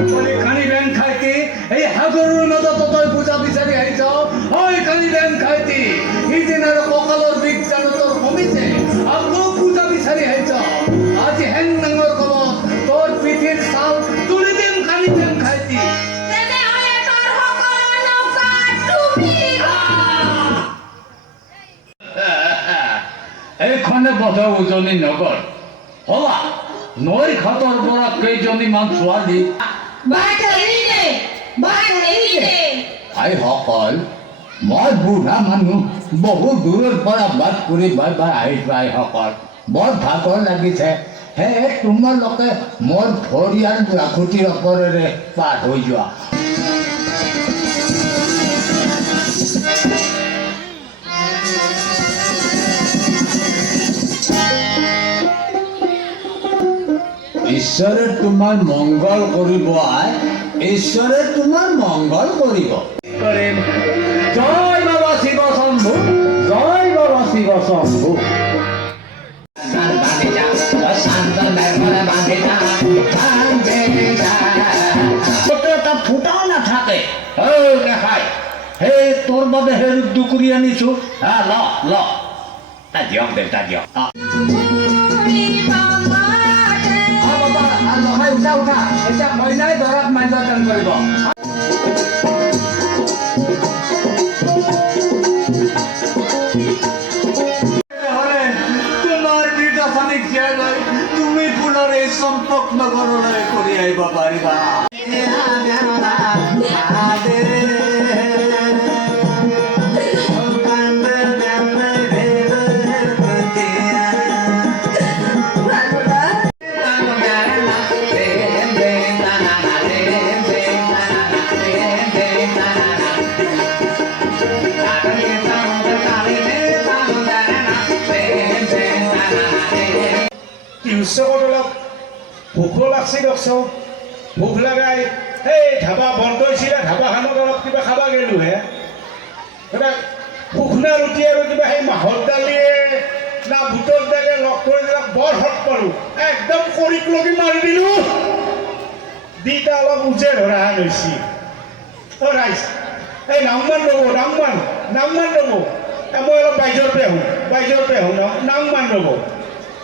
খানি বেং খাইতি এই সাগৰৰ মাজত তই পূজা বিচাৰি আহিছ হয় খানি বেং খাইতি সিদিনাৰ কঁকালৰ বিষ জানো তোৰ কমিছে আকৌ পূজা বিচাৰি আহিছ আজি হেং ডাঙৰ কলত তোৰ পিঠিৰ ছাল তুলি দিম খানি বেং খাইতি এইখনে বোধ উজনি নগৰ হলা নৈ ঘাটৰ পৰা কেইজনীমান ছোৱালী আইসকল মই বুঢ়া মানুহ বহু দূৰৰ পৰা বাট কৰি বাই বাই আহিছোঁ আইসকল বৰ ভাগৰ লাগিছে সেয়ে তোমালোকে মোৰ ভৰি আৰু লাখুটিৰ ওপৰেৰে পাৰ হৈ যোৱা ঈশ্বৰে তোমাৰ মংগল কৰিব আই ঈশ্বৰে তোমাৰ মংগল কৰিব জয় বাবা শিৱ শম্ভু জয় বাবা শিৱ শম্ভু এটা ফুটাও নাথাকে দেখাই সেই তোৰ বাবে সেই দুকুৰি আনিছো ল ল তা দিয়ক দেউতা দিয়ক উঠা উঠা এতিয়া মইনাই দৰাক মান্যদান কৰিব তোমাৰ বিদাসনিক জীয়ালৈ তুমি পুনৰ এই চম্পক নগৰলৈ কৰি আহিব পাৰিবা অলপ ভোকো লাগছে দকছো ভোক লাগাই সেই ধাবা বন্ধ হৈছিলে ধাবাখনত অলপ কিবা খাবা গেলো হে শুকনা ৰুটি আৰু কিবা সেই মাহৰ দালিয়ে না বুটৰ দালিয়ে লগ কৰি দিলাক বৰ হট পালোঁ একদম কৰিক লগি মাৰি দিলোঁ দিটা অলপ উজে ধৰা হেন হৈছি ৰাইজ এই নামমান ৰ'ব নামমান ৰ'ব মই অলপ বাইজৰ পে আহোঁ নামমান ৰ'ব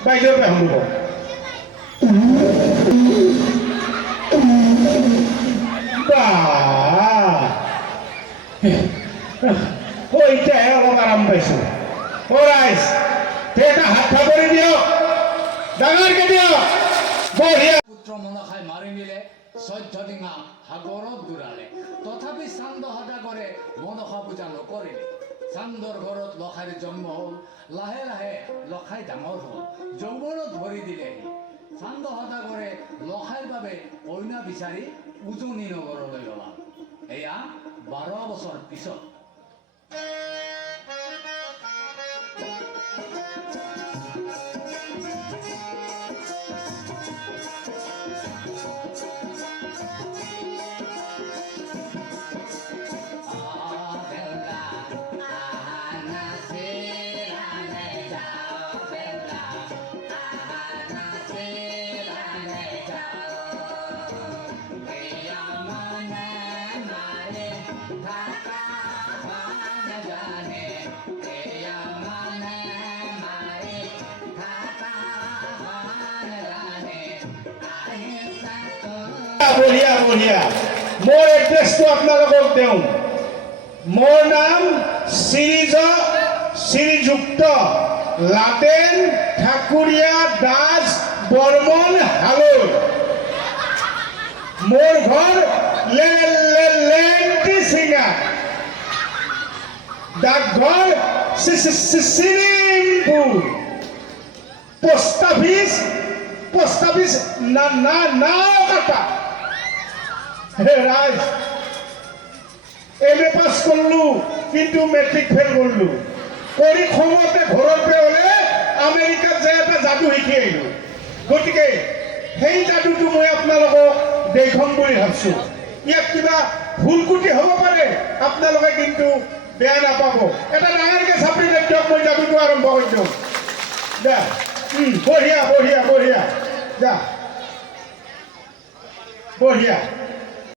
বাইজৰ পে আহোঁ ৰ'ব এতিয়াহে অলপ আৰাম পাইছোঁ ৰাইজ এটা হাত কৰি দিয়ক ডাঙৰকে দিয়ক বঢ়িয়া পুত্ৰ মনসাই মাৰি নিলে 14 দিনা সাগৰত দূৰালে তথাপি চান্দ সদা কৰে মনসা পূজা নকৰিলে চান্দৰ ঘৰত লখাইৰ জন্ম হ'ল লাহে লাহে লখাই ডাঙৰ হ'ল যৌৱনত ভৰি দিলেহি চান্দ সদা কৰে লখাইৰ বাবে কইনা বিচাৰি উজনি নগৰলৈ গ'লা এয়া 12 বছৰ পিছত বঢ়িয়া বঢ়িয়া মোৰ এড্ৰেছটো আপোনালোকক দিওঁ মোৰ নাম শ্ৰীযুক্ত লাদেন ঠাকুৰীয়া দাস বৰ্মন হালৈ মোৰ ঘৰ লেংটি চিঙা ডাকঘৰ শ্ৰীমপুৰ পোষ্ট অফিচ নাওকাটা ৰাইজ এম.এ. পাস কৰলু কিন্তু মেট্ৰিক ফেল কৰলু কৰি খঙতে ঘৰৰ পৰা ওলে আমেৰিকাত যাই এটা যাদু শিকি আহিলো গতিকে সেই যাদুটো মই আপোনালোকক দেখুৱাম বুলি ভাবিছো ইয়াত কিবা ভুল কুটি হ'ব পাৰে আপোনালোকে কিন্তু বেয়া নাপাব এটা ডাঙৰকে চাপৰি দিয়ক মই যাদুটো আৰম্ভ কৰি দিওঁ দে বঢ়িয়া বঢ়িয়া বঢ়িয়া যা বঢ়িয়া